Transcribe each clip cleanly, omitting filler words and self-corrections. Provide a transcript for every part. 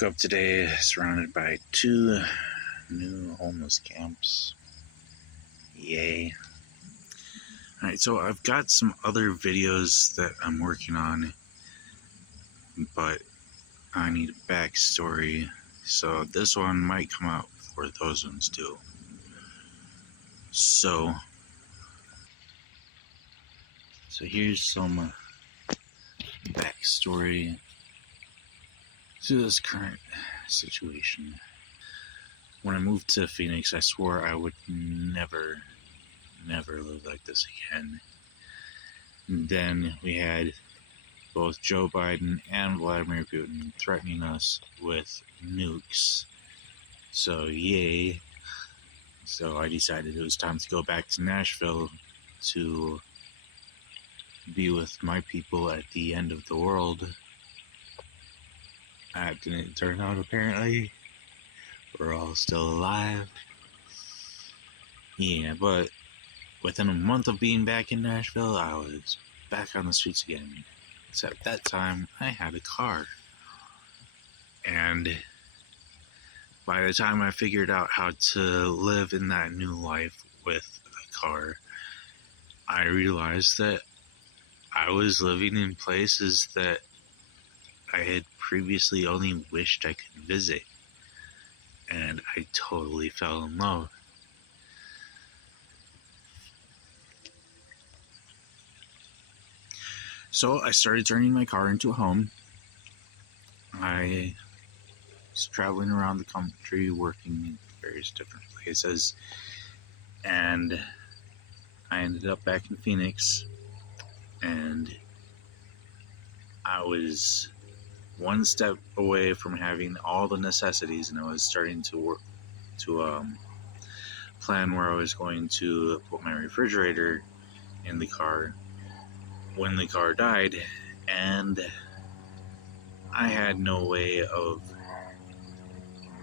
woke up today surrounded by two new homeless camps. Yay. Alright, so I've got some other videos that I'm working on, but I need a backstory, so this one might come out for those ones too. So here's some backstory to this current situation. When I moved to Phoenix, I swore I would never live like this again. And then we had both Joe Biden and Vladimir Putin threatening us with nukes. So yay. So I decided it was time to go back to Nashville to be with my people at the end of the world. That didn't turn out, apparently. We're all still alive. Yeah, but within a month of being back in Nashville, I was back on the streets again. Except that time, I had a car. And by the time I figured out how to live in that new life with a car, I realized that I was living in places that I had previously only wished I could visit. And I totally fell in love. So I started turning my car into a home. I was traveling around the country, working in various different places, and I ended up back in Phoenix, and I was one step away from having all the necessities, and I was starting to work to plan where I was going to put my refrigerator in the car when the car died, and I had no way of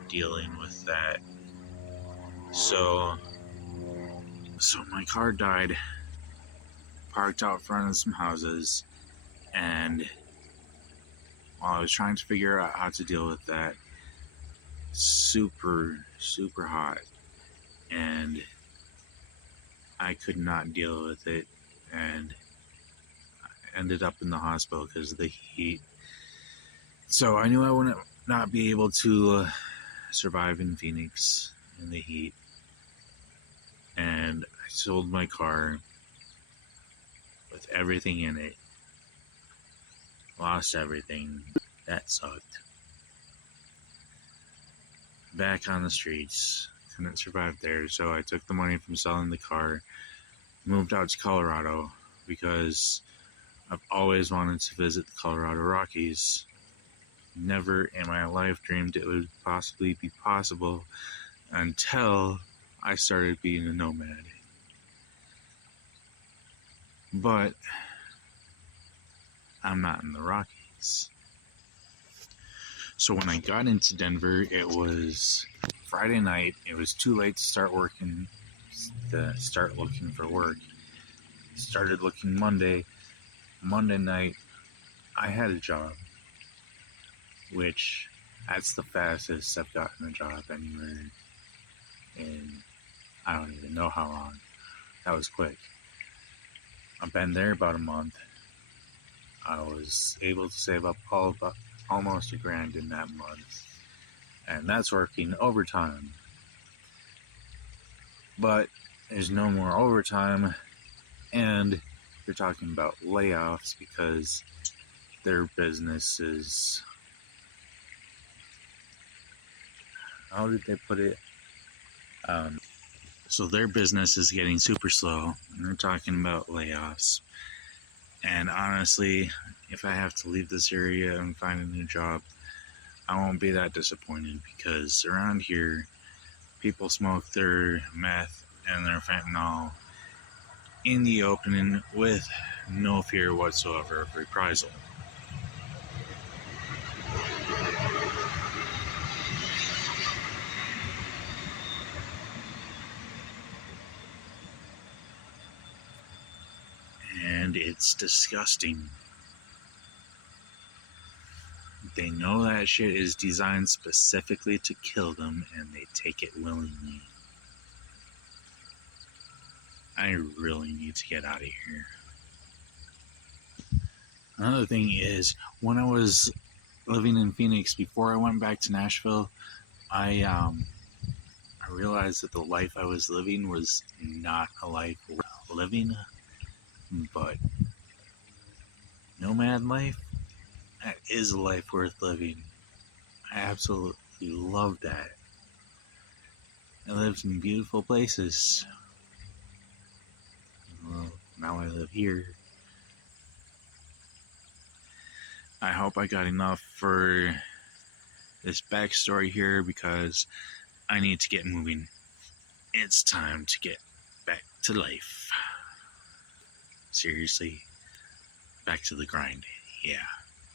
dealing with that. So my car died, parked out front of some houses, and while I was trying to figure out how to deal with that, super hot, and I could not deal with it, and I ended up in the hospital because of the heat. So I knew I would not be able to survive in Phoenix in the heat, and I sold my car with everything in it. Lost everything. That sucked. Back on the streets. Couldn't survive there, so I took the money from selling the car, moved out to Colorado, because I've always wanted to visit the Colorado Rockies. Never in my life dreamed it would possibly be possible until I started being a nomad. But I'm not in the Rockies. So when I got into Denver, it was Friday night. It was too late to start looking for work. Started looking Monday. Monday night, I had a job, which that's the fastest I've gotten a job anywhere in I don't even know how long. That was quick. I've been there about a month. I was able to save up almost $1,000 in that month, and that's working overtime. But there's no more overtime, and they're talking about layoffs because their business is, how did they put it? So their business is getting super slow, and they're talking about layoffs. And honestly, if I have to leave this area and find a new job, I won't be that disappointed, because around here, people smoke their meth and their fentanyl in the open with no fear whatsoever of reprisal. And it's disgusting. they know that shit is designed specifically to kill them, and they take it willingly. I really need to get out of here. Another thing is, when I was living in Phoenix, before I went back to Nashville, I realized that the life I was living was not a life worth living, but nomad life, that is a life worth living. I absolutely love that. I lived in beautiful places. Well, now I live here. I hope I got enough for this backstory here, because I need to get moving. It's time to get back to life. Seriously, back to the grind. Yeah.